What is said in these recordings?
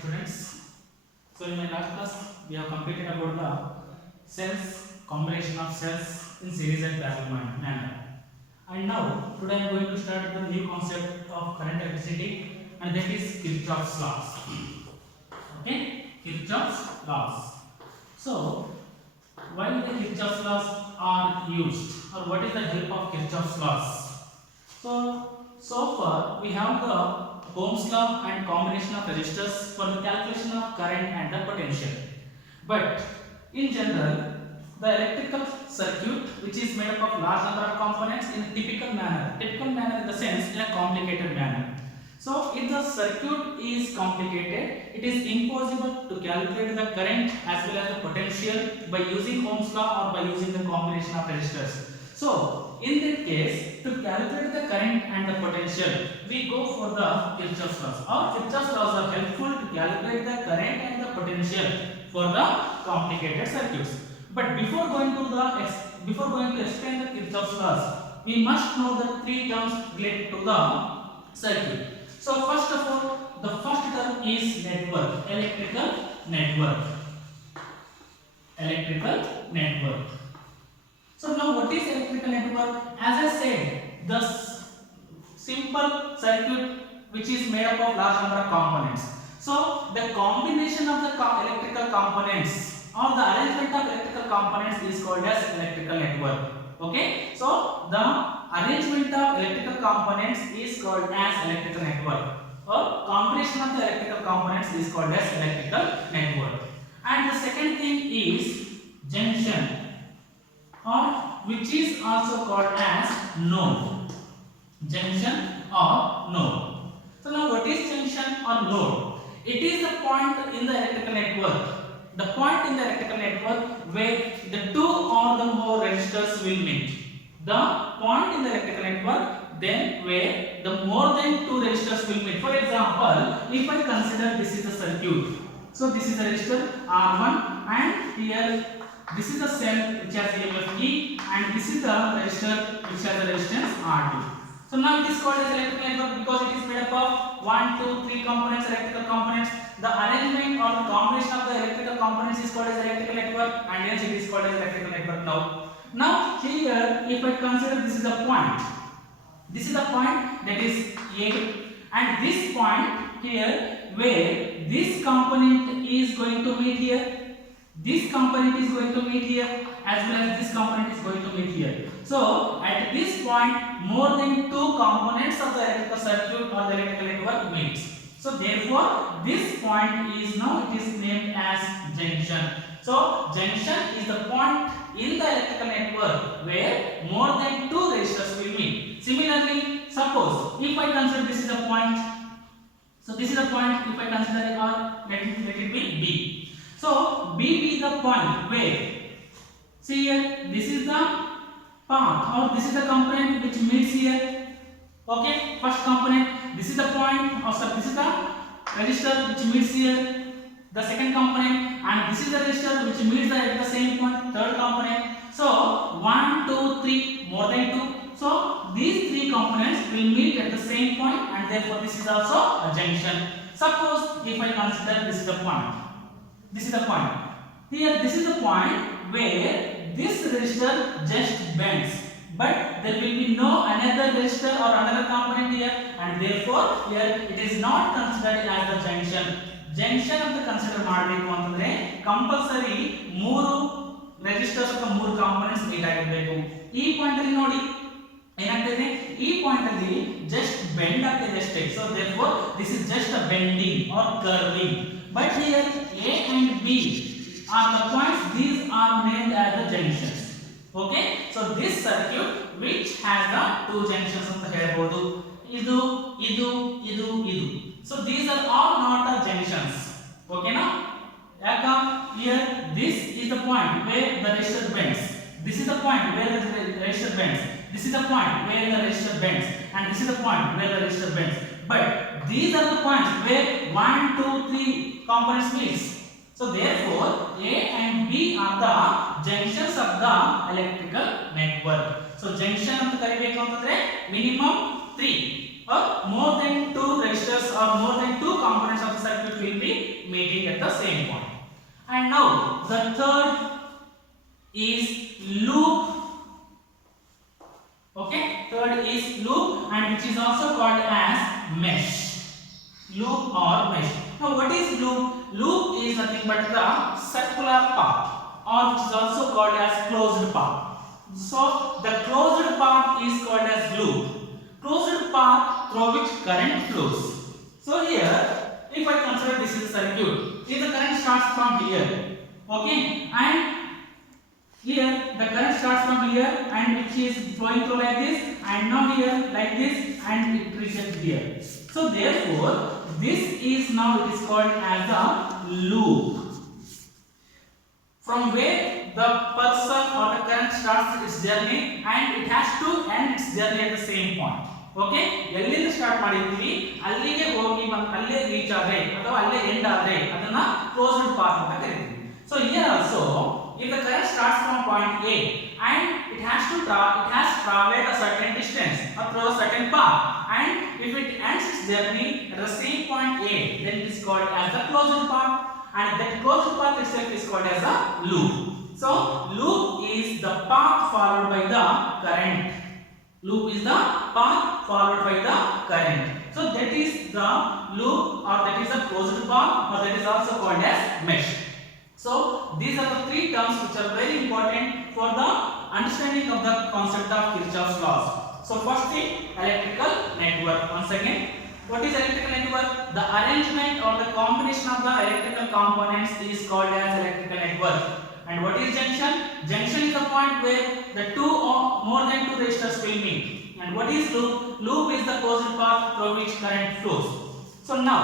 students. So in my last class we have completed about the cells, combination of cells in series and parallel manner. And now today I am going to start the new concept of current electricity, and that is Kirchhoff's laws. Okay, Kirchhoff's laws. So why the Kirchhoff's laws are used, or what is the help of Kirchhoff's laws? So far we have the Ohm's law and combination of resistors for the calculation of current and the potential. But in general, the electrical circuit, which is made up of large number of components in a typical manner in the sense in a complicated manner. So if the circuit is complicated, it is impossible to calculate the current as well as the potential by using Ohm's law or by using the combination of resistors. So in that case, to calculate the current and the potential, we go for the Kirchhoff's laws. Or Kirchhoff's laws are helpful to calculate the current and the potential for the complicated circuits. But before going to explain the Kirchhoff's laws, we must know the three terms related to the circuit. So first of all, the first term is network, electrical network. So now what is electrical network? As I said, the simple circuit which is made up of large number of components. So the combination of the electrical components or the arrangement of electrical components is called as electrical network. Okay, so the arrangement of electrical components is called as electrical network, or combination of the electrical components is called as electrical network. And the second thing is junction, or which is also called as node. Junction or node. So now what is junction or node? It is the point in the electrical network. The point in the electrical network where the two or the more resistors will meet. The point in the electrical network then where the more than two resistors will meet. For example, if I consider this is the circuit. So this is the resistor R1, and here this is the cell which has EMF E, and this is the resistor which has the resistance R2. So now it is called as electrical network because it is made up of 1, 2, 3 components, electrical components. The arrangement or the combination of the electrical components is called as electrical network, and hence it is called as electrical network Now here, if I consider this is a point. This is the point that is A, and this point here where this component is going to meet here. This component is going to meet here, as well as this component is going to meet here. So at this point, more than two components of the electrical circuit or the electrical network meets. So therefore, this point is now it is named as junction. So junction is the point in the electrical network where more than two resistors will meet. Similarly, suppose if I consider this is a point. So this is a point. If I consider it, or let it be B. So B be the point where, see here, this is the path or this is the component which meets here. Okay, first component, this is the point, or this is the resistor which meets here. The second component, and this is the resistor which meets at the same point, third component. So 1, 2, 3, more than 2. So these three components will meet at the same point, and therefore this is also a junction. Suppose if I consider this is the point. This is the point. Here this is the point where this resistor just bends, but there will be no another resistor or another component here, and therefore here it is not considered as the junction. Junction ಅಂತ consider ಮಾಡಬೇಕು ಅಂತಂದ್ರೆ compulsory ಮೂರು resistors ಅಥವಾ ಮೂರು components meet ಆಗಿರಬೇಕು. ಈ point ಅಲ್ಲಿ ನೋಡಿ ಏನಾಗ್ತಿದೆ, ಈ ಪಾಯಿಂಟ್ ಅಲ್ಲಿ ಜಸ್ಟ್ ಬೆಂಡ್ ಆಗ್ತಿದೆ ಅಷ್ಟೇ. So therefore this is just a bending or curving. But here A and B are the points, these are named as the junctions. Okay, so this circuit which has the two junctions ಅಂತ ಹೇಳಬಹುದು. ಇದು. So these are all not the junctions. Okay now, here this is the point where the resistor bends. This is the point where the resistor bends. This is the point where the resistor bends, and this is the point where the resistor bends. But these are the points where 1, 2, 3 components meets. So therefore A and B are the junctions of the electrical network. So junction ಅಂತ ಕರಿಬೇಕು ಅಂತಂದ್ರೆ minimum 3 or more than two resistors or more than two components of the circuit will be meeting at the same point. And now the third is loop. Okay, third is loop, and which is also called as mesh. Loop or mesh. Now what is loop? Loop is nothing but the circular path, or which is also called as closed path. So the closed path is called as loop. Closed path through which current flows. So here, if I consider this is a circuit, if the current starts from here, okay, and here the current starts from here and which is flowing through like this, and now here like this, and it reaches here. So therefore, this is now it is called as a loop. From where the person or the current starts its journey and it has to end its journey at the same point. Okay, ಎಲ್ಲಿಂದ start ಮಾಡಿದ್ವಿ ಅಲ್ಲಿಗೆ ಹೋಗಿ ಅಲ್ಲೇ reach ಆದ್ರೆ ಅಥವಾ ಅಲ್ಲೇ end ಆದ್ರೆ ಅದನ್ನ ಕ್ಲೋಸ್ಡ್ ಪಾತ್ ಅಂತ ಕರೀತೀವಿ. So here also, if the current starts from point A and it has traveled a certain distance or through a certain path, and if it ends its journey at the same point A, then it is called as the closed path, and that closed path itself is called as a loop. So loop is the path followed by the current. Loop is the path followed by the current. So that is the loop, or that is a closed path, or that is also called as mesh. So these are the three terms which are very important for the understanding of the concept of Kirchhoff's laws. So first thing, electrical network. Once again, what is electrical network? The arrangement or the combination of the electrical components is called as electrical network. And what is junction? Junction is the point where the two or more than two resistors will meet. And what is loop? Loop is the closed path through which current flows. So now,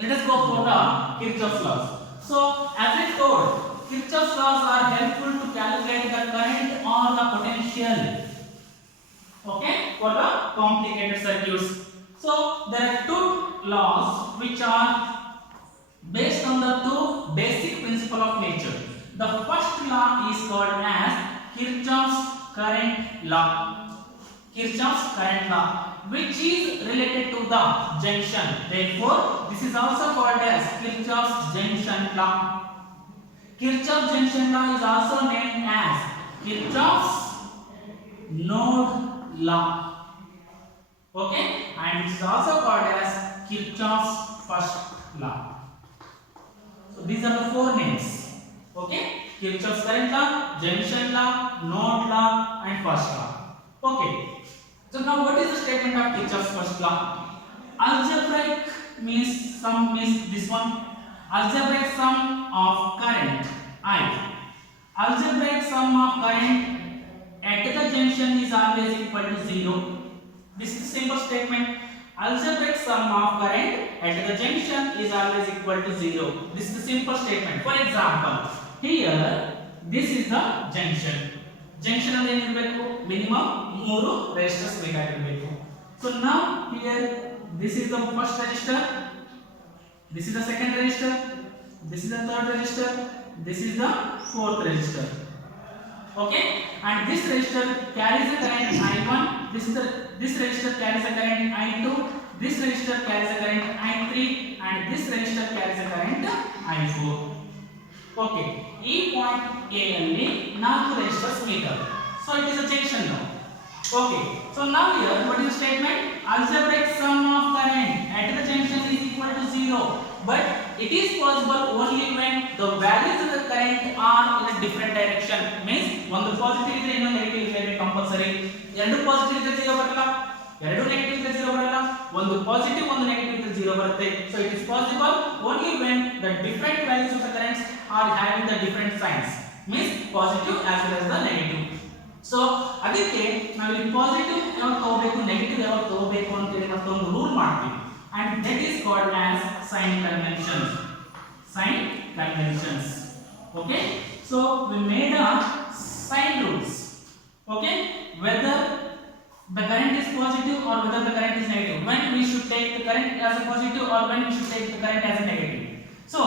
let us go for the Kirchhoff's laws. So as I told, Kirchhoff's laws are helpful to calculate the current or the potential, okay, for the complicated circuits. So there are two laws which are based on the two basic principles of nature. The first law is called as Kirchhoff's current law. Kirchhoff's current law, which is related to the junction. Therefore, this is also called as Kirchhoff's junction law. Kirchhoff's junction law is also named as Kirchhoff's node law. Okay, and it is also called as Kirchhoff's first law. So these are the four names. Okay, Kirchhoff's current law, junction law, node law, and first law. Okay. So now what is the statement of Kirchhoff's first law? Algebraic means this one. Algebraic sum of current I. Algebraic sum of current at the junction is always equal to 0. This is a simple statement. Algebraic sum of current at the junction is always equal to 0. This is a simple statement. For example, here this is the junction. Junction ಅಲ್ಲಿ ಏನಿರಬೇಕು minimum 3 resistors ಬೇಕಾಗಿರಬೇಕು. So now here this is the first resistor, this is the second resistor, this is the third resistor, this is the fourth resistor. Okay, and this resistor carries a current I1, this resistor carries a current I2, this resistor carries a current I3, and this resistor carries a current I4. Okay, E point A alli 4 resistors meter. So it is a junction now. Okay, so now here what is the statement? Algebraic sum of current at the junction is equal to 0, but it is possible only when the values of the current are in a different direction. Means one positive idre inno negative idre compulsory, ಎರಡು positive idre 0 ಬರಲ್ಲ, ಎರಡು negative idre 0 ಬರಲ್ಲ, ಒಂದು positive ಒಂದು negative idre 0 ಬರುತ್ತೆ. So it is possible only when the different values of the currents are having the different signs, means positive as well as the negative. So ಅದಕ್ಕೆ ನಾವು ಇಲ್ಲಿ positive ಯಾವಾಗ ತಗೋಬೇಕು, negative ಯಾವಾಗ ತಗೋಬೇಕು ಅಂತ ಹೇಳಿ ಮತ್ತೊಂದು ರೂಲ್ ಮಾಡ್ತೀವಿ, and that is called as sign conventions. Sign conventions. Okay, so we made a sign rules. Okay, whether the current is positive or whether the current is negative, when we should take the current as a positive or when we should take the current as a negative. So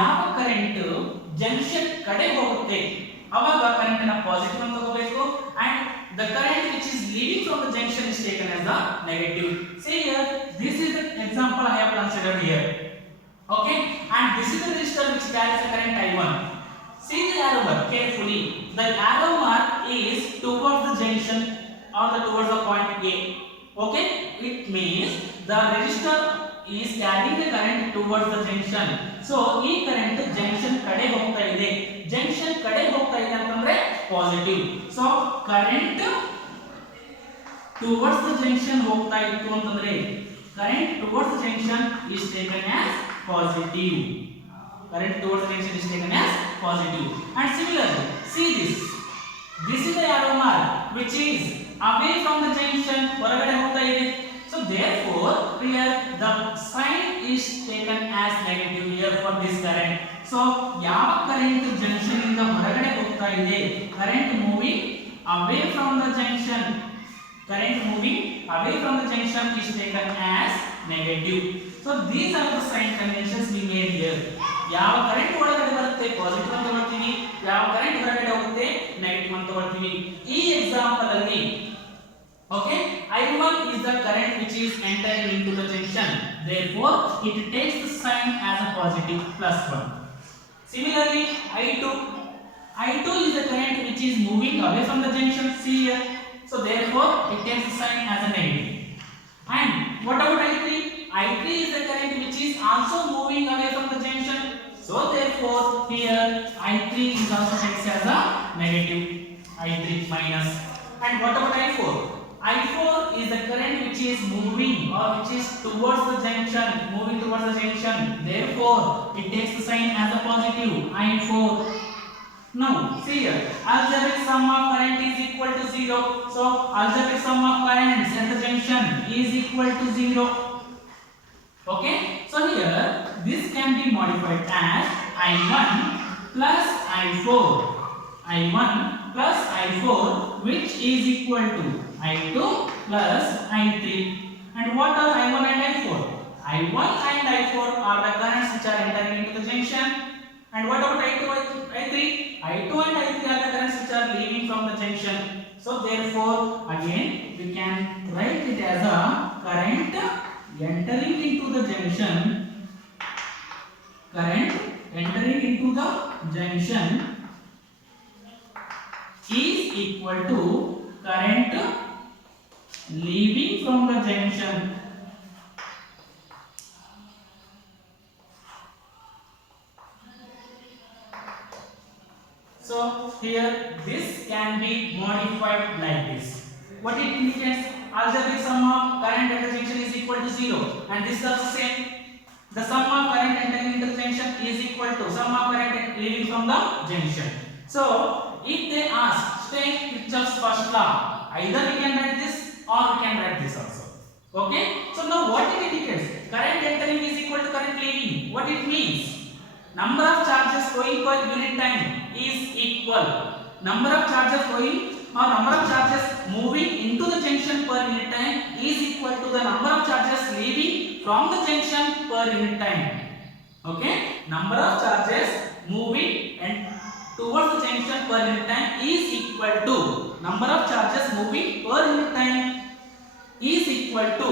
ಯಾವ current junction ಕಡೆ ಹೋಗುತ್ತೆ ಅವಾಗ current ಅನ್ನು positive ಅಂತ ತಗೋಬೇಕು, and the current which is leaving from the junction is taken as the negative. See here, this is the example I have considered here. Okay, and this digital register which carries a current I1. See the arrow mark carefully. The arrow mark is towards the junction or towards the point A. Okay, it means the resistor is carrying the current towards the junction. So ಈ current junction ಕಡೆ ಹೋಗ್ತಾ ಇದೆ. Junction ಕಡೆ ಹೋಗ್ತಾ ಇದೆ ಅಂತಂದ್ರೆ positive. So current towards the junction ಹೋಗ್ತಾ ಇತ್ತು ಅಂತಂದ್ರೆ current towards the junction is taken as positive. Current towards the junction is taken as positive. And similarly, see this. This is the arrow mark which is away from the junction. ಹೊರಗಡೆ ಹೋಗ್ತಾ ಇದೆ. So therefore here the sign is taken as negative here for this current. So ಯಾವ current junction ಇಂದ ಹೊರಗಡೆ ಹೋಗ್ತಾ ಇದೆ, current moving away from the junction, current moving away from the junction is taken as negative. So these are the sign conventions we made here. ಯಾವ current ಒಳಗಡೆ ಬರುತ್ತೆ positive ಅಂತ ತಗೊಳ್ತೀವಿ, ಯಾವ current ಹೊರಗಡೆ ಹೋಗುತ್ತೆ ನೆಗೆಟಿವ್ ಅಂತ ತಗೊಳ್ತೀವಿ. ಈ ಎಕ್ಸಾಂಪಲ್ ಅಲ್ಲಿ okay, I1 is the current which is entering into the junction, therefore it takes the sign as a positive +1. Similarly, I2 is the current which is moving away from the junction, see here, so therefore it takes the sign as a negative. And what about I3 is the current which is also moving away from the junction, so therefore here I3 is also takes as a negative, I3 minus. And what about I4 is the current which is moving or which is towards the junction, moving towards the junction, therefore it takes the sign as a positive, I4. Now see here, algebraic sum of current is equal to 0, so algebraic sum of currents at the junction is equal to 0. Okay, so here this can be modified as I1 plus I4 which is equal to I2 plus I3. And what are I1 and I4? I1 and I4 are the currents which are entering into the junction. And what about I2 I3? I2 and I3 are the currents which are leaving from the junction. So therefore again we can write it as a current entering into the junction, current entering into the junction is equal to current leaving from the junction. So here this can be modified like this. What it indicates? Algebraic sum of current at the junction is equal to 0, and this is also same. The sum of current entering into the junction is equal to sum of current leaving from the junction. So if they ask state Kirchhoff's first law, either we can write this or we can write this also. Okay, so now what it indicates? Current entering is equal to current leaving. What it means? Number of charges flowing per unit time is equal. Number of charges flowing or number of charges moving into the junction per unit time is equal to the number of charges leaving from the junction per unit time. Okay, number of charges moving and towards the junction per unit time is equal to number of charges moving per unit time is equal to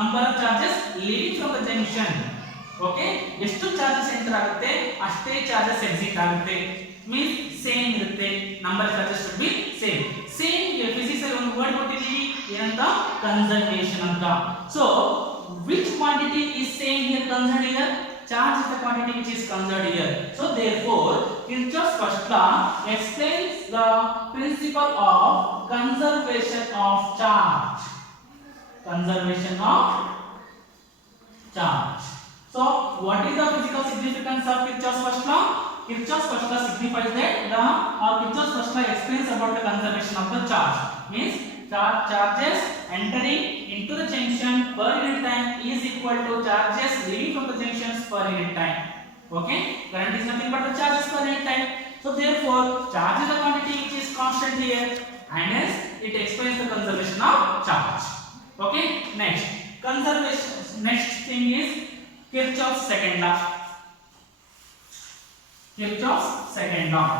number of charges leaving from the junction. Okay, ಎಷ್ಟು charges enter ಆಗುತ್ತೆ ಅಷ್ಟೇ charges exit ಆಗುತ್ತೆ, means same ಇರುತ್ತೆ, number charges should be same. Physics ಅಲ್ಲಿ ಒಂದು word ಕೊಟ್ಟಿದ್ದೀವಿ ಏನಂತ, conservation ಅಂತ. So which quantity is same here conserved here? Charge is the quantity which is conserved here. So therefore Kirchhoff's first law explains the principle of conservation of charge. Conservation of charge. So what is the physical significance of Kirchhoff's first law? Kirchhoff's first law signifies that Kirchhoff's first law explains about the conservation of the charge. Means charges entering into the junction per unit time is equal to charges leaving from the junctions per unit time. Okay, current is nothing but the charges per unit time. So therefore charge is the quantity which is constant here, and hence it explains the conservation of charge. Okay, next conservation, next thing is Kirchhoff's second law. Kirchhoff's second law.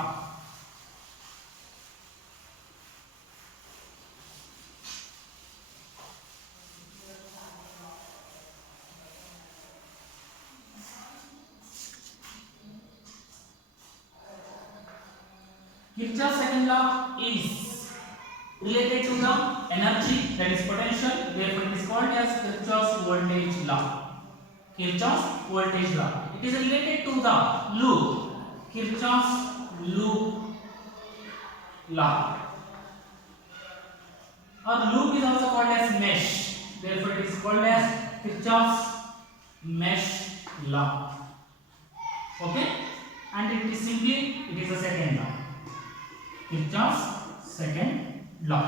Kirchhoff's second law is related to the energy, that is potential, therefore it is called as Kirchhoff's voltage law. Kirchhoff's voltage law. It is related to the loop, Kirchhoff's loop law. Or loop is also called as mesh, therefore it is called as Kirchhoff's mesh law. Okay, and it is simply, it is the second law, Kirchhoff's second law.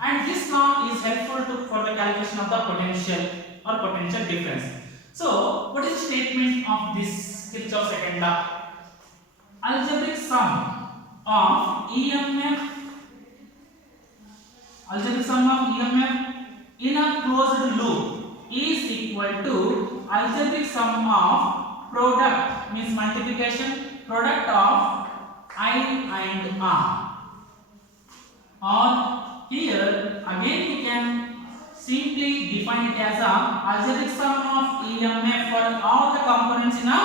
And this law is helpful for the calculation of the potential or potential difference. So what is the statement of this Kirchhoff's second law? Algebraic sum of EMF in a closed loop is equal to algebraic sum of product, means multiplication, product of I and R. Or here again we can simply define it as a algebraic sum of EMF for all the components in a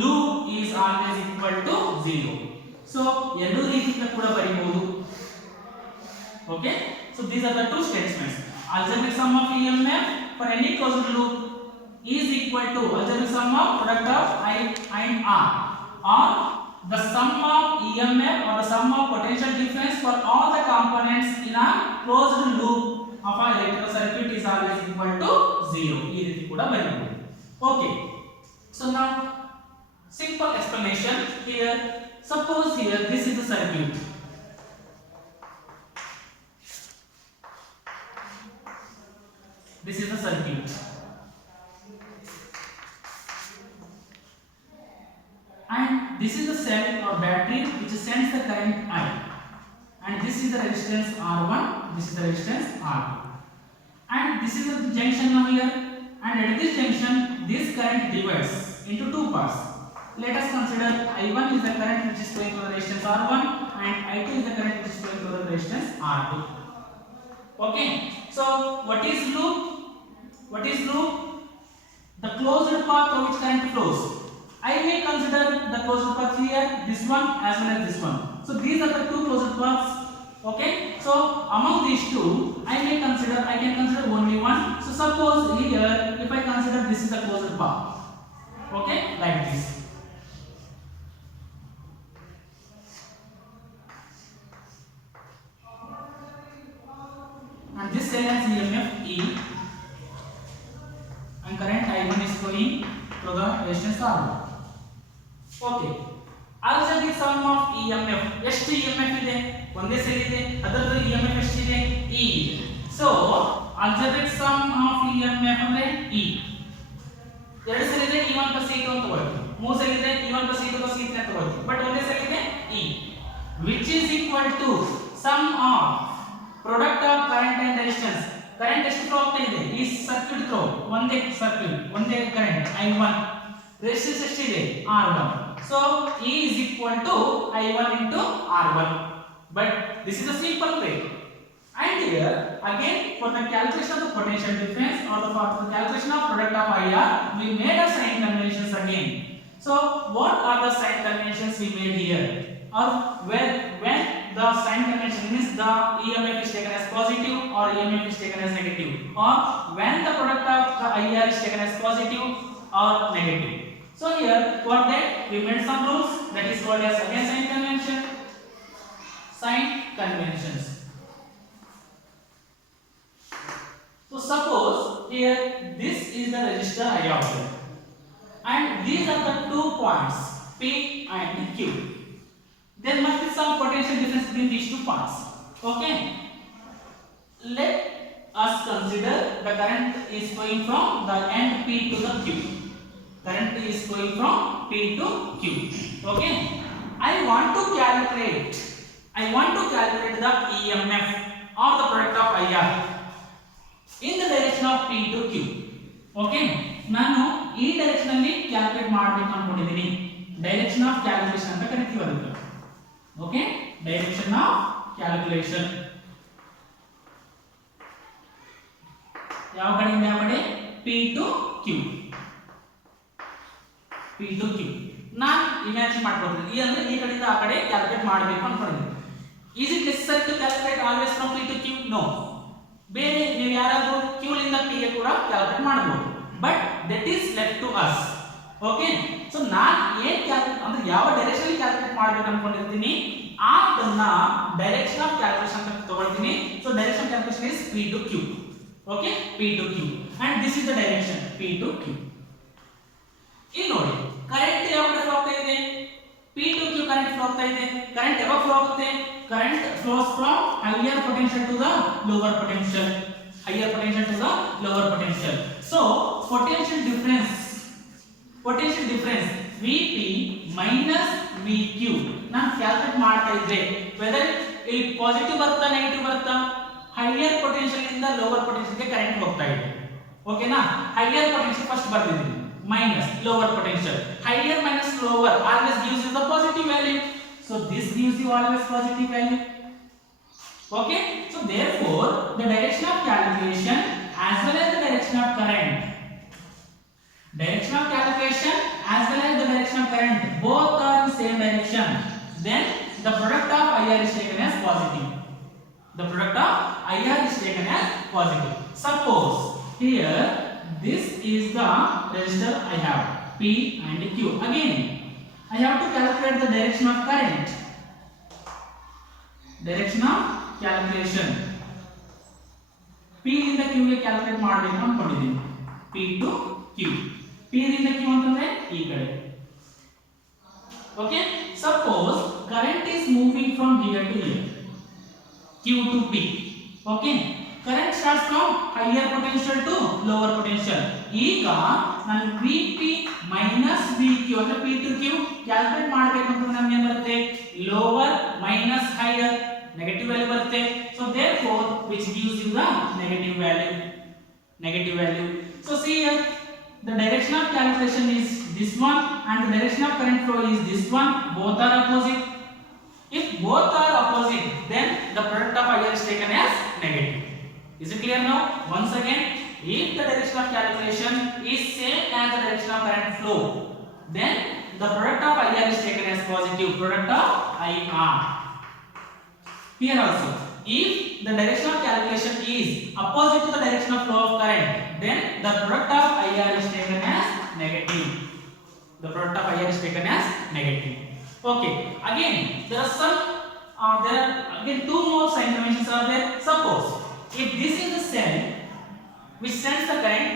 loop is always equal to 0. So ಎರಡು ರೀತಿಯಿಂದ ಕೂಡ ಬರೆಯಬಹುದು. Okay, so these are the two statements. Algebraic sum of EMF for any closed loop is equal to algebraic sum of product of I and R, or the sum of EMF or the sum of potential difference for all the components in a closed loop of an electrical circuit is always equal to 0. ಈ ರೀತಿ ಕೂಡ ಬರೆಯಬಹುದು. Okay, so now simple explanation here. Suppose here this is the circuit. This is the circuit. And this is the cell or battery which sends the current I. And this is the resistance R1, this is the resistance R2. And this is the junction now here. And at this junction, this current divides into two parts. Let us consider I1 is the current which is flowing through the resistance R1, and I2 is the current which is flowing through the resistance R2. Okay, so what is loop? What is loop? The closed path through which current flows. I may consider the closed path here, this one as well as this one. So these are the two closed paths. Okay, so among these two, I can consider only one. So suppose here, if I consider this is the closed path. Okay, like this. And this cell has EMF E, and current I1 is flowing through the resistance R1. Okay, algebraic sum of EMF, ಎಷ್ಟು EMF ಇದೆ? ಒಂದೇ cell ಇದೆ, ಅದರದ್ದು EMF ಎಷ್ಟಿದೆ? E ಇದೆ. So algebraic sum of EMF ಅಂದ್ರೆ E. ಎರಡು cell ಇದೆ, E1 + E2 ಅಂತ ತಗೊಳ್ತೀವಿ. ಮೂರು ಸೆಲ್ ಇದೆ, E1 + E2 + E3 ಅಂತ ತಗೊಳ್ತೀವಿ. ಬಟ್ ಒಂದೇ ಸೆಲ್ ಇದೆ E, which is equal to sum of product of current and resistance. Current ಎಷ್ಟು ಫ್ಲೋ ಆಗ್ತಾ ಇದೆ? ಈ ಸರ್ಕ್ಯೂಟ್ ಥ್ರೋ ಒಂದೇ ಸರ್ಕ್ಯೂಟ್, ಒಂದೇ ಕರೆಂಟ್ I1. resistance ಎಷ್ಟಿದೆ? R1. So E is equal to I1 into R1. But this is a simple way. And here again for the calculation of the potential difference or for the calculation of product of IR, we made a sign conventions again. So what are the sign conventions we made here? Or when the sign convention means the EMF is taken as positive or EMF is taken as negative, or when the product of the IR is taken as positive or negative. So here for that we made some rules, that is called as again sign convention. Sign conventions. So suppose here this is the resistor I observe, and these are the 2 points P and Q. There must be some potential difference between these 2 parts. Okay, let us consider the current is flowing from the end P to the Q. Current is flowing from P to Q. Okay, I want to calculate the EMF or the product of IR in the direction of P to Q. Okay, ನಾನು ಈ direction ಅಲ್ಲಿ calculate ಮಾಡಬೇಕು ಅನ್ಕೊಂಡಿದ್ದೀನಿ. Direction of calculation ಅಂತ ಕರಿತೀವಿ ಅದಕ್ಕೆ. Okay, direction of calculation ಯಾವ ಕಡೆಯಿಂದ ಯಾವ ಕಡೆ? P to Q. P to Q ನಾನು ಇಮ್ಯಾಜಿನ್ ಮಾಡ್ಕೊಳ್ತೀನಿ. ಈ ಅಂದ್ರೆ ಈ ಕಡೆಯಿಂದ ಆ ಕಡೆ ಕ್ಯಾಲ್ಕುಲೇಟ್ ಮಾಡಬೇಕು ಅನ್ಕೊಂಡಿದ್ದೀನಿ. Is it necessary to calculate always from P to Q? No. ಬೇರೆ ನೀವು ಯಾರಾದರೂ Q ಲಿಂದ P ಗೆ ಕೂಡ ಕ್ಯಾಲ್ಕುಲೇಟ್ ಮಾಡಬಹುದು. But that is left to us. Okay, so ನಾನು ಏನು ಕ್ಯಾಲ್ಕುಲೇಟ್ ಅಂದ್ರೆ ಯಾವ ಡೈರೆಕ್ಷನ್ ಕ್ಯಾಲ್ಕುಲೇಟ್ ಮಾಡಬೇಕು ಅನ್ಕೊಂಡಿರ್ತೀನಿ ಅದನ್ನ ಡೈರೆಕ್ಷನ್ ಆಫ್ ಕ್ಯಾಲ್ಕುಲೇಷನ್ ಅಂತ ತಗೊಳ್ತೀನಿ. So direction calculation is P to Q. Okay, P to Q and this is the direction P to Q. ಇಲ್ಲಿ ನೋಡಿ ಕರೆಂಟ್ ಯಾವ ಕಡೆ ಫ್ಲೋ ಆಗ್ತಾ ಇದೆ? P to Q current flow ಆಗ್ತಾ ಇದೆ. ಕರೆಂಟ್ ಯಾವಾಗ ಫ್ಲೋ ಆಗುತ್ತೆ? Current flows from higher potential to the lower potential. Higher potential to the lower potential. So potential difference Vp minus Vq ನಾನು ಕ್ಯಾಲ್ಕುಲೇಟ್ ಮಾಡ್ತಾ ಇದ್ದೆ. ವೆದರ್ ಇಲ್ಲಿ ಪಾಸಿಟಿವ್ ಬರುತ್ತಾ negative ಬರುತ್ತಾ? ಹೈಯರ್ ಪೊಟೆನ್ಷಿಯಲ್ ಇಂದ ಲೋವರ್ ಪೊಟೆನ್ಷಿಯಲ್ ಗೆ ಕರೆಂಟ್ ಹೋಗ್ತಾ ಇದೆ. ಓಕೆನಾ? ಹೈಯರ್ ಪೊಟೆನ್ಷಿಯಲ್ ಫಸ್ಟ್ ಬರ್ತಿದ್ದೀನಿ minus lower potential. Higher minus lower always gives you the positive value. So this gives you always positive value. Okay, so therefore the direction of calculation as well as the direction of current, as well as the direction of current, both are in same direction. Then the product of IR is taken as positive. Suppose here this is the resistor I have P and Q. Again I have to calculate the direction of current. P ದಿಂದ Q ಗೆ calculate ಮಾಡಬೇಕು ಅನ್ಕೊಂಡಿದ್ದೀನಿ. P to Q. P ದಿಂದ Q ಅಂತಂದ್ರೆ ಈ ಕಡೆ. Okay, suppose current is moving from here to here, Q to P. Okay, current starts from higher potential to lower potential. ಈಗ ನಾನು Vp minus Vq ಅಂದ್ರೆ P to Q ಕ್ಯಾಲ್ಕುಲೇಟ್ ಮಾಡಬೇಕು ಅಂತ ನಮಗೆ ಏನು ಬರುತ್ತೆ? lower minus higher negative value ಬರುತ್ತೆ. So therefore which gives you the negative value. So see here the direction of calculation is this one and the direction of current flow is this one. Both are opposite. If both are opposite, then the product of IR is taken as negative. Is it clear now? Once again, if the direction of calculation is same as the direction of current flow, then the product of IR is taken as positive, product of IR. Here also, if the direction of calculation is opposite to the direction of flow of current, then the product of IR is taken as negative. Okay, again there are two more sign conventions are there. Suppose if this is the cell which sends the current,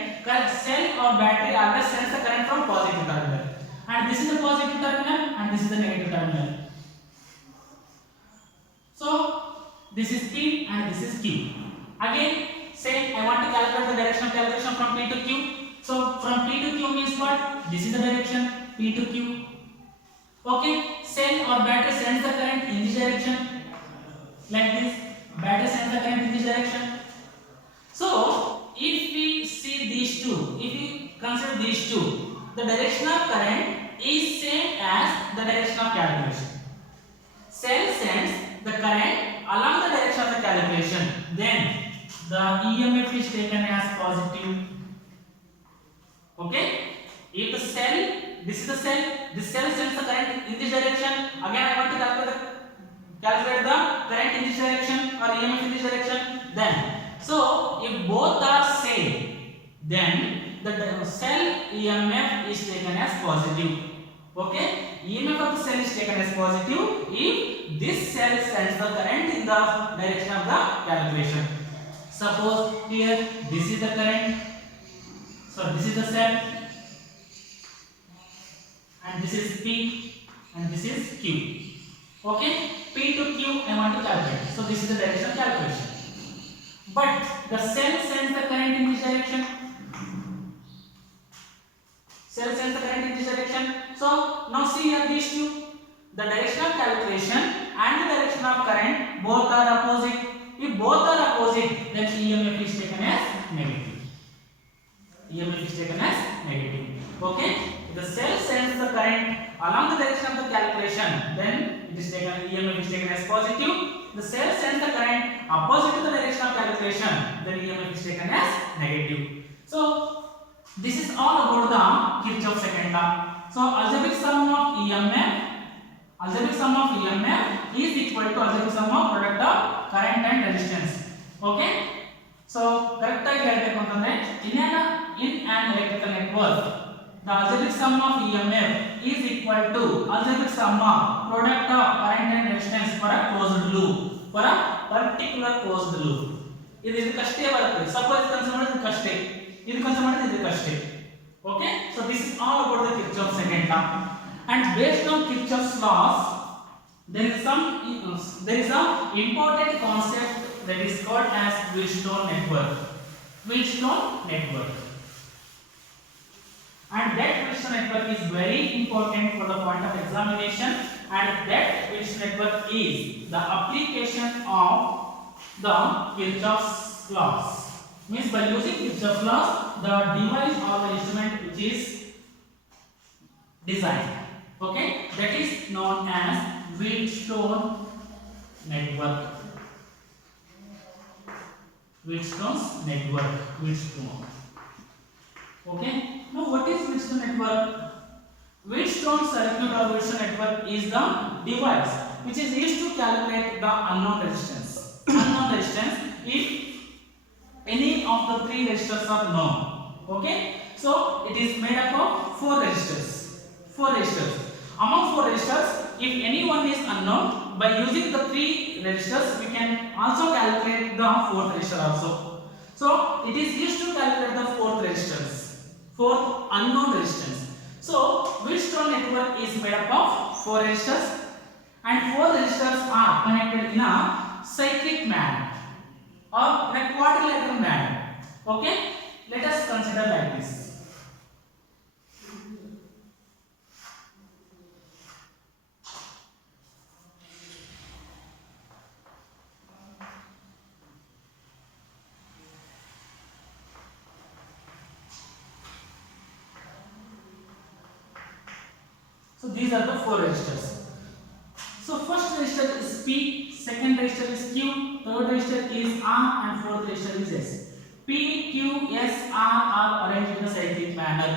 cell or battery always sends the current from positive terminal, and this is the positive terminal and this is the negative terminal. So this is P and this is Q. Again say I want to calculate the direction of calculation from P to Q. So from P to Q means what? This is the direction P to Q. Okay, cell or battery sends the current in this direction like this. Battery sends the current in this direction. So if we see these two, if we consider these two, the direction of current is same as the direction of calculation. Cell sends the current along the direction of the calculation, then the EMF is taken as positive. Okay, if the cell, this is the cell, this cell sends the current in this direction, again I want to calculate the current in this direction or EMF in this direction. Then so if both are same, then the cell EMF is taken as positive. Okay, EMF of the cell is taken as positive if this cell sends the current in the direction of the calculation. Suppose here this is the current, so this is the cell and this is P and this is Q. Okay, P to Q I want to calculate. So this is the direction of calculation. But the cell sends the current in this direction. So now see here these two. The direction of calculation and the direction of current both are opposite. If both are opposite, then EMF is taken as negative. Okay, if the cell sends the current along the direction of the calculation, then it is taken, EMF is taken as positive. The cell sends the current opposite to the direction of calculation, then EMF is taken as negative. So this is all about the Kirchhoff's second law. So algebraic sum of EMF algebraic sum of EMF is equal to algebraic sum of product of current and resistance. Okay, so correct ಆಗಿ ಹೇಳಬೇಕು ಅಂತಂದ್ರೆ in an electrical network the algebraic sum of EMF is equal to algebraic sum of product of current and resistance for a closed loop, for a particular closed loop. ಇದು ಇದಕ್ಕಷ್ಟೇ ಬರುತ್ತೆ. Suppose consider ಮಾಡಿದ್ರೆ ಇದಕ್ಕಷ್ಟೇ, ಇದು consider ಮಾಡಿದ್ರೆ ಇದಕ್ಕಷ್ಟೇ. Okay, so this is all about the Kirchhoff's second law, and based on Kirchhoff's laws there is a important concept that is called as Wheatstone network. Wheatstone network, and that Wheatstone network is very important for the point of examination, and that Wheatstone network is the application of the Kirchhoff's laws. Means by using Kirchhoff's laws, the device or the instrument which is designed, okay, that is known as Wheatstone network. Wheatstone's network. Wheatstone. Okay. Now, what is Wheatstone network? Wheatstone circuit or Wheatstone network is the device which is used to calculate the unknown resistance. Unknown resistance if any of the three resistors are known. Okay, so it is made up of four resistors. Among four resistors, if any one is unknown, by using the three resistors we can also calculate the fourth resistor also. So it is used to calculate the fourth unknown resistance. So Wheatstone network is made up of four resistors, and four resistors are connected in a cyclic manner or in a quadrilateral manner. Okay, let us consider like this. So these are the four resistors. So first resistor is P, second resistor is Q, third resistor is R, and fourth resistor is S. P, Q, S, R are arranged in a cyclic manner,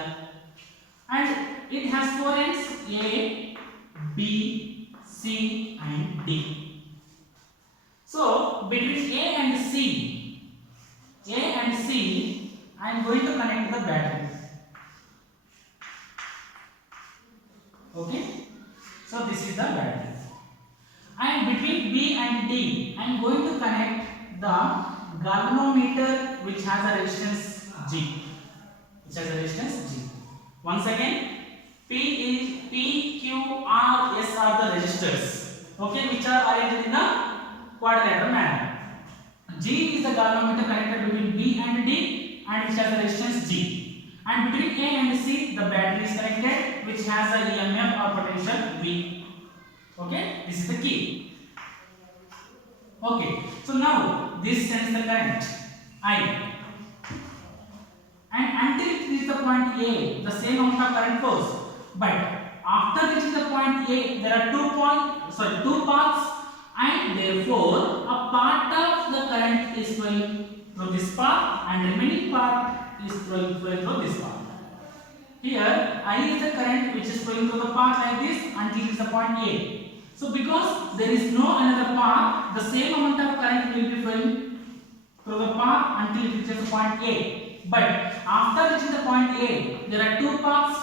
and it has four ends: A, B, C, and D. So between A and C, I am going to connect the battery. Okay, so this is the battery, and between B and D I am going to connect the galvanometer which has a resistance G. Once again, P, Q, R, S are the resistors, okay, which are arranged in a quadrilateral manner. G is the galvanometer connected between B and D and which has a resistance G. And between A and C, the battery is connected, which has a EMF or potential V. Okay, this is the key. Okay, so now this sends the current I, and until it reaches the point A, the same amount of current flows. But after reaching the point A, there are two paths, and therefore a part of the current is flowing through this path, and remaining part is flowing through this path. Here I is the current which is flowing through the path like this until it is the point A. So because there is no another path, the same amount of current will be flowing through the path until it reaches the point A. But after reaching the point A, there are two paths.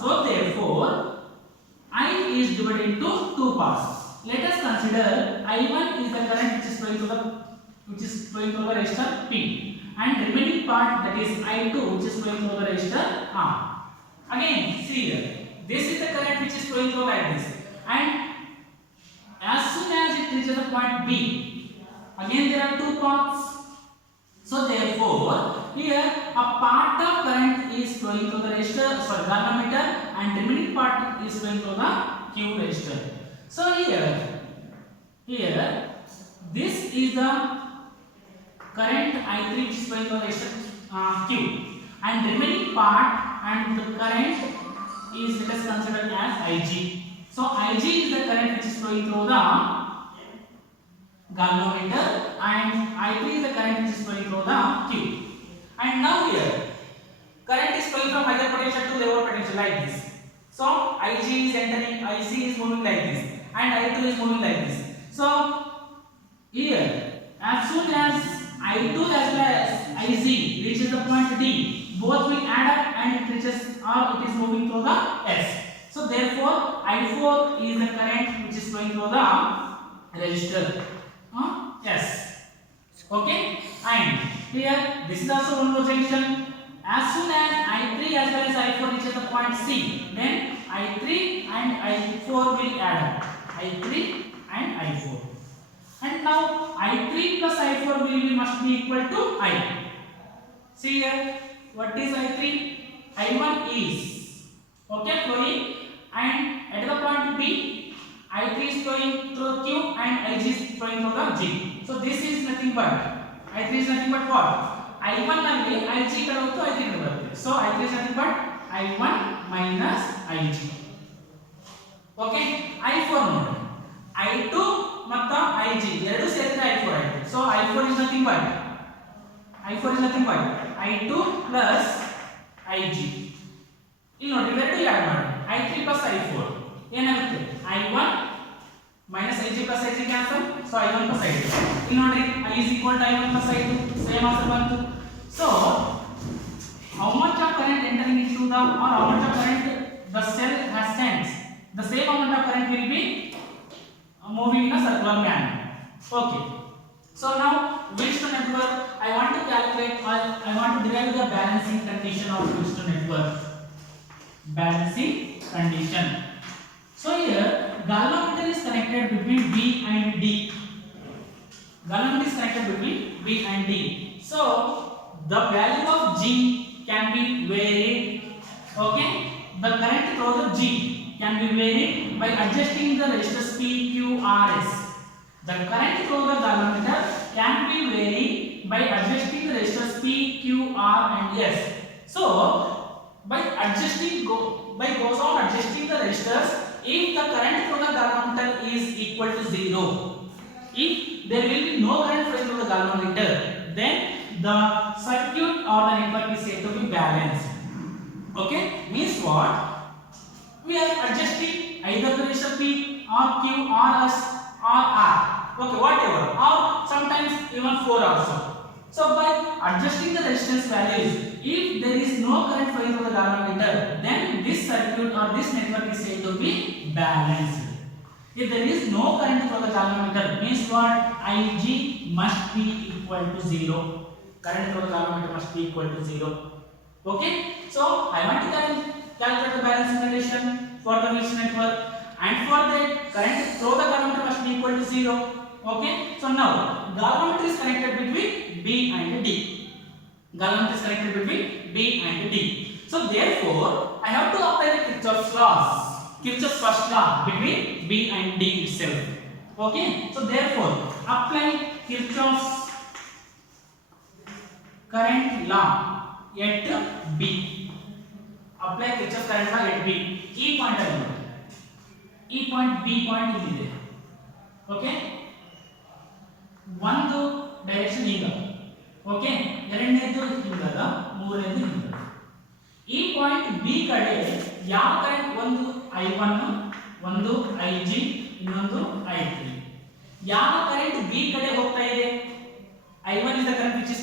So therefore I is divided into two paths. Let us consider I1 is the current which is flowing through the resistor P, and remaining part, that is I2, which is flowing through the resistor R. Again, see here, this is the current which is flowing through like this, and as soon as it reaches the point B, again there are two paths. So therefore here a part of current is flowing through the galvanometer, and remaining part is flowing through the Q resistor. So here this is the current I3 which is flowing through the resistor Q, and remaining part and the current is, let us consider as Ig. So Ig is the current which is flowing through the galvanometer, and I3 is the current which is flowing through the Q. And now here current is flowing from higher potential to lower potential like this. So IG is entering, IC is moving like this, and I2 is moving like this. So here, as soon as I2 as well as IC reaches the point D, both will add up and it reaches, or it is moving through the S. So therefore I4 is the current which is flowing through the resistor S. Okay, and here this is also one more junction. As soon as I3 as well as I4 reaches the point C, then I3 and I4 will add up, I3 and I4. And now I3 plus I4 must be equal to I. See here, what is I3? I1 is flowing, and at the point B, I3 is flowing through Q and IG is flowing through the G. So this is nothing but I3 is nothing but what? I1 ನಲ್ಲಿ IG ಕಡೆ ಹೋಗ್ತು I3 ಕಡೆ ಬರುತ್ತೆ. So I3 is nothing but I1 minus IG. Okay, I4 ನೋಡಿ, I2 ಮತ್ತು IG ಎರಡು ಸೇರಿದ್ರೆ I4 ಆಯ್ತು. So I4 is nothing but I2 plus IG. ಇಲ್ಲಿ ನೋಡಿ ಇವೆರಡು ಆಡ್ ಮಾಡಿ I3 plus I4 ಏನಾಗುತ್ತೆ? I1 minus IG plus IG cancel, so I1 plus I2. ಇಲ್ಲಿ ನೋಡಿ I is equal to I1 plus I2, same answer ಬಂತು. So how much of current entering into the, or how much of current the cell has sent, the same amount of current will be moving in a circular manner. Okay, so now Wheatstone network, I want to calculate, or I want to derive the balancing condition of Wheatstone network. Balancing condition. So here galvanometer is connected between B and D. Galvanometer is connected between B and D. So the value of G can be varied. Okay, the current through the G can be varied by adjusting the resistors P, Q, R, S. The current through the galvanometer can be varied by adjusting the resistors P, Q, R, and S. So by goes on adjusting the resistors, if the current through the galvanometer is equal to 0, if there will be no current flowing through the galvanometer, then the circuit or the network is said to be balanced. Okay, means what? We are adjusting either the resistor P or Q or S or R. Okay, whatever, or sometimes even 4 also. So by adjusting the resistance values, if there is no current flowing through the galvanometer, then this circuit or this network is said to be balanced. If there is no current through the galvanometer, means what? Ig must be equal to 0. Current through the galvanometer must be equal to 0. Okay, so I want to calculate the balancing condition for the Wheatstone network, and for that current through the galvanometer must be equal to 0. Okay, so now galvanometer is connected between B and D. Galvanometer is connected between B and D. So therefore I have to apply the Kirchhoff's first law between B and D itself. Okay, so therefore apply Kirchhoff's current law at B. Apply Kirchhoff's current law at B. E point B point ಇದೆ. Okay, ಒಂದು direction ಈಗ, okay, ಎರಡನೇದು ಹಿಂಗದ, ಮೂರನೇದು ಹಿಂಗದ. ಈ point B ಕಡೆ ಯಾವ current, ಒಂದು I1, ಒಂದು IG, ಇನ್ನೊಂದು I3. ಯಾವ ಕರೆಂಟ್ ಬಿ ಕಡೆ ಹೋಗ್ತಾ ಇದೆ? I1 is the current which is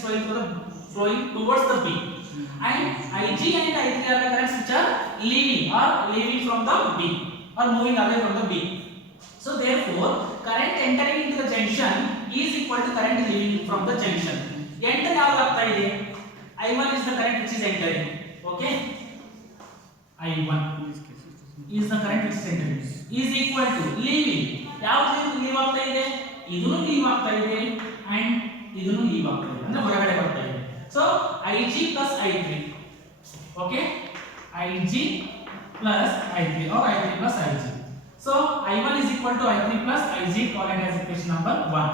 flowing towards the B, and IG and I3 are the currents which are leaving from the B or moving away from the B. So therefore current entering into the junction is equal to current leaving from the junction. Enter ಯಾವಾಗ ಆಗ್ತಾ ಇದೆ? I1 is the current which is entering. Okay, I1 is the current which is entering is equal to leaving. ಯಾವುದು leave ಆಗ್ತಾ ಇದೆ? ಇದನ್ನು leave ಆಗ್ತಾ ಇದೆ and ಇದನ್ನು ಲೀವ್ ಆಗ್ತಾ ಇದೆ, ಅಂದ್ರೆ ಹೊರಗಡೆ ಬರ್ತಾ ಇದೆ. So IG plus I3. Okay, IG plus I3 or I3 plus IG. So I1 is equal to I3 plus IG, called as equation number 1.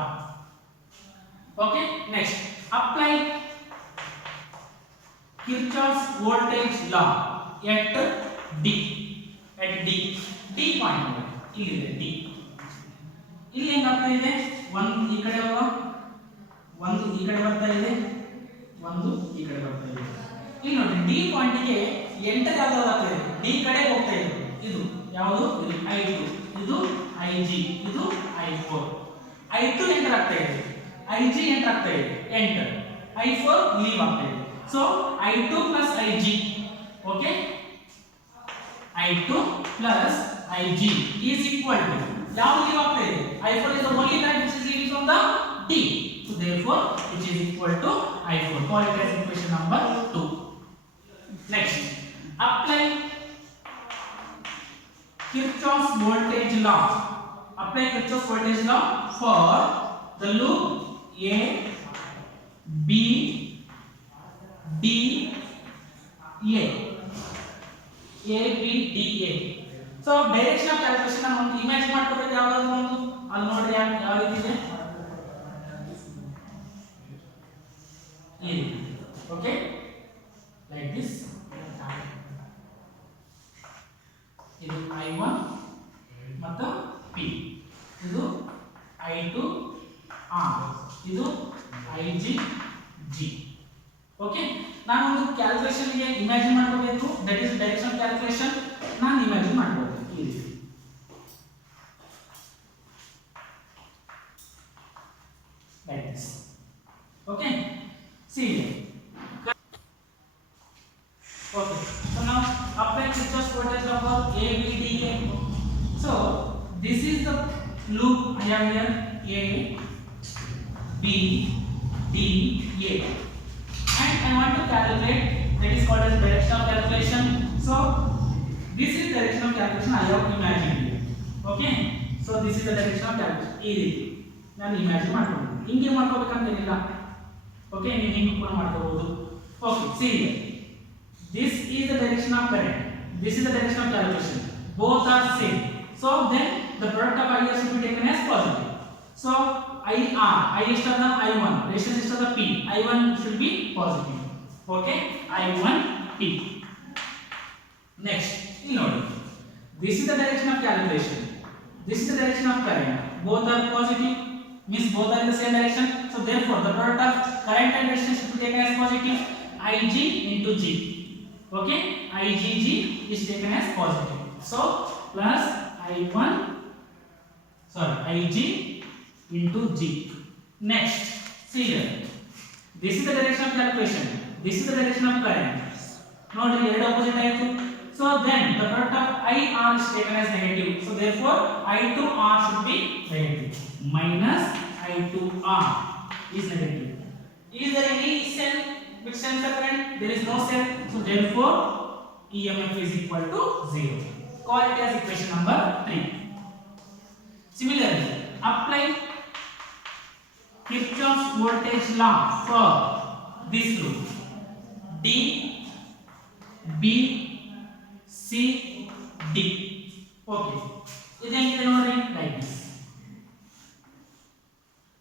Okay, next apply Kirchhoff's voltage law at D. D point ಇಲ್ಲಿದೆ D. ಇಲ್ಲಿ ಏನು ಆಗ್ತಾ ಇದೆ? ಒಂದು ಈ ಕಡೆ ಹೋಗ, ಒಂದು ಈ ಕಡೆ ಬರ್ತಾ ಇದೆ, ಒಂದು ಈ ಕಡೆ ಬರ್ತಾ ಇದೆ. ಇಲ್ಲಿ ನೋಡಿ D ಪಾಯಿಂಟ್ ಗೆ ಎಂಟರ್ ಯಾವ್ದು ಆಗ್ತಾ ಇದೆ? D ಕಡೆ ಹೋಗ್ತಾ ಇದೆ. ಯಾವುದು ಇದು I2 ಇದು Ig ಇದು I4 I2 ಎಂಟರ್ ಆಗ್ತಾ ಇದೆ Ig ಎಂಟರ್ ಆಗ್ತಾ ಇದೆ ಎಂಟರ್ I4 ಲೀವ್ ಆಗ್ತಾ ಇದೆ so I2 plus Ig okay I2 plus Ig is equal to ಯಾವುದು ಲೀವ್ ಆಗ್ತಾ ಇದೆ I4 is the only current which is leaving from the D so therefore which is equal to I4 call it as equation number 2 next apply Kirchhoff's voltage law apply Kirchhoff's voltage law for the loop A B D A B D A so direction of calculation ನಾವು imagine ಮಾಡ್ಕೋಬೇಕು ಯಾವಾಗಲೂ ಒಂದು ಅಲ್ಲಿ ನೋಡ್ರಿ ಯಾವ ರೀತಿ ಇದೆ ಈ ರೀತಿ ಓಕೆ ಲೈಕ್ ದಿಸ್ ಇದು I1 ಮತ್ತು P ಇದು I2 R ಇದು Ig G ಓಕೆ ನಾನು ಒಂದು ಕ್ಯಾಲ್ಕುಲೇಷನ್ ಗೆ ಇಮ್ಯಾಜಿನ್ ಮಾಡ್ಕೋಬೇಕು ದಟ್ ಇಸ್ ಡೈರೆಕ್ಷನ್ ಕ್ಯಾಲ್ಕುಲೇಷನ್ ನಾನು ಇಮ್ಯಾಜಿನ್ ಮಾಡ್ಕೋಬೇಕು ಈ ರೀತಿ like this okay see okay so now apply Kirchhoff's voltage law for ABDA so this is the loop I have here A B D A and I want to calculate that is called as directional calculation so this is directional calculation I have imagined here okay so this is the directional calculation ಈ ರೀತಿ ನಾನು imagine ಮಾಡ್ಕೊಂಡು ಹಿಂಗೆ ಮಾಡ್ಕೋಬೇಕಂತ ಏನಿಲ್ಲ okay ನೀವು ಹಿಂಗೆ ಕೂಡ ಮಾಡ್ಕೋಬಹುದು okay see this is the direction of current this is the direction of calculation both are same so then the product of IR should be taken as positive so IR I is the I1 resistance is the P I1 should be positive okay I1 P next you know this is the direction of calculation this is the direction of current both are positive means both are in the same direction so therefore the product of current and resistance should be taken as positive Ig into G okay IgG is taken as positive so plus I1 sorry Ig into G next see here this is the direction of calculation this is the direction of current nodri ಎರಡು opposite ಆಯಿತು so then the product of IR is taken as negative so therefore I2R should be negative minus I2R is negative is there any cell which sends the current there is no cell so therefore EMF is equal to 0 call it as equation number 3 similarly apply Kirchhoff's voltage law for this loop D B C D okay ಇದು ಹೆಂಗಿದೆ ನೋಡಿ like this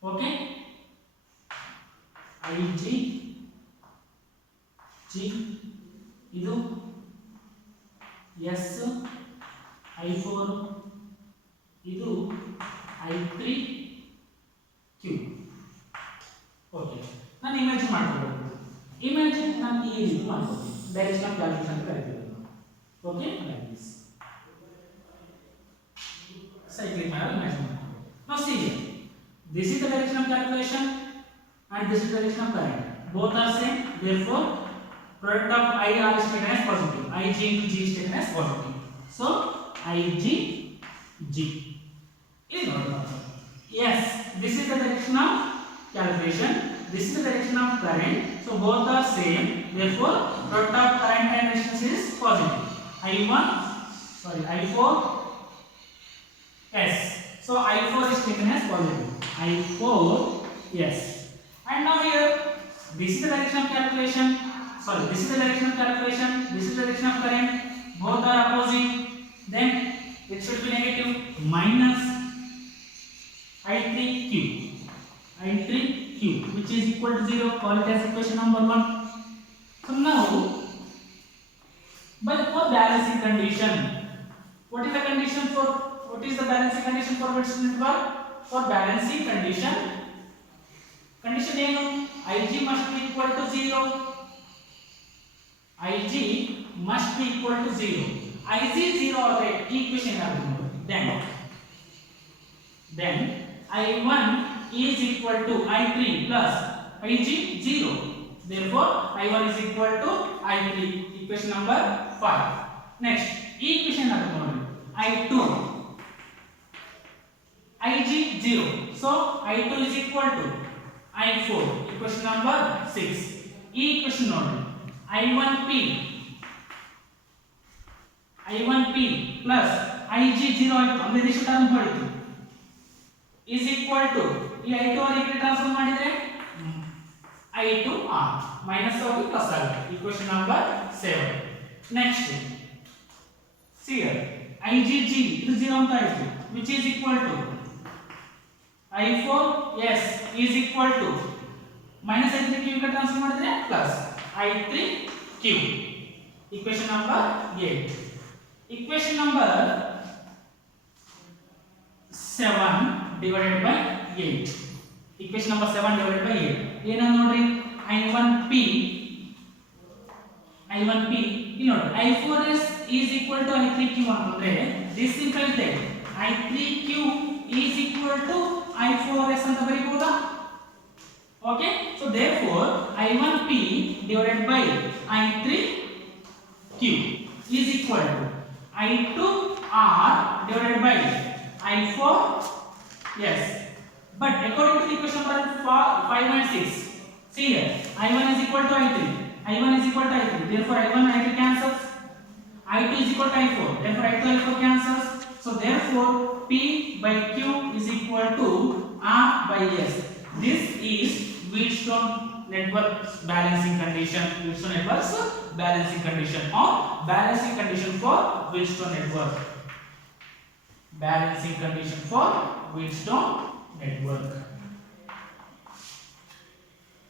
okay Ig G ಇದು S I4 ಇದು I3 Q okay ನಾನು imagine ಮಾಡ್ಕೊಳ್ಳೋದು imagine ನಾನು ಈ ರೀತಿ ಮಾಡ್ಕೊಳ್ತೀನಿ ಡೈರೆಕ್ಷನ್ ಕ್ಯಾಲ್ಕುಲೇಷನ್ ಅಂತ ಕರಿತೀವಿ okay like this cyclic manner imagine now see here this is the direction of calculation and this is the direction of current both are same therefore product of IR is taken as positive Ig into G is taken as positive so Ig G is not yes this is the direction of calculation this is the direction of current so both are same therefore product of current and resistance is positive I1 sorry I4 yes so I4 is taken as positive I4 yes and now here this is the direction of calculation sorry this is the direction of calculation this is the direction of current both are opposite then it should be negative minus I3Q I3Q which is equal to 0 call it as equation number 1 so now but for balancing condition what is the condition for what is the balancing condition for which network for balancing condition ಏನು Ig must be equal to 0 Ig must be equal to 0 Ig0 ಆದ್ರೆ equation ಯಾವುದು ನೋಡಿ. Then I1 is equal to I3 plus Ig0. Therefore I1 is equal to I3. Equation number 5. Next equation number ನೋಡಿ. I2 Ig0. So I2 is equal to I4. Equation number 6. Equation ನೋಡಿ. I1P plus Ig0 ಆಯ್ತು ಅಂದ್ರೆ ಇದು term ಹೊಳಿತು is equal to ಈ I2 r ಗೆ transfer ಮಾಡಿದ್ರೆ I2r minus ಆಗಿ plus ಆಗುತ್ತೆ. Equation number 7. Next see here Igg ಇದು 0 ಅಂತ ಆಯ್ತು which is equal to I4 yes is equal to minus I3q ಗೆ ಟ್ರಾನ್ಸ್ಫರ್ ಮಾಡಿದ್ರೆ plus I3q. Equation number 8. Equation number 7 divided by 8. Equation number 7 divided by 8. ಏನು ನೋಡ್ರಿ I1p ಇಲ್ಲಿ ನೋಡಿ I4s is equal to I3q ಅಂತಂದ್ರೆ this implies that I3q is equal to I4s ಅಂತ ಬರೀಬಹುದಾ? Okay, so therefore I1p divided by I3q is equal to I2r divided by I4 yes, but according to the equation number 5 and 6 see here I1 is equal to I3, I1 is equal to I3, therefore I1 I3 cancels, I2 is equal to I4, therefore I2 I4 cancels, so therefore P by Q is equal to R by S. This is Wheatstone network balancing condition, Wheatstone networks balancing condition or balancing condition for Wheatstone network. Balancing condition for Wheatstone network.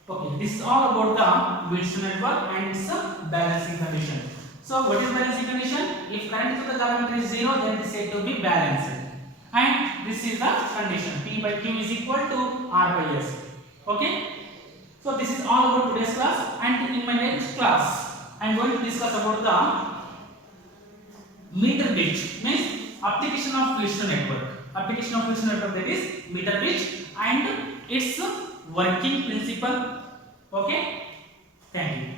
Okay, this is all about the Wheatstone network and its balancing condition. So what is balancing condition? If current to the parameter is 0, then it is said to be balanced. And this is the condition. P by Q is equal to R by S. Okay. So this is all about today's class, and in my next class I am going to discuss about the meter bridge, means application of Wheatstone network. Application of Wheatstone network, that is meter bridge and its working principle. Okay. Thank you.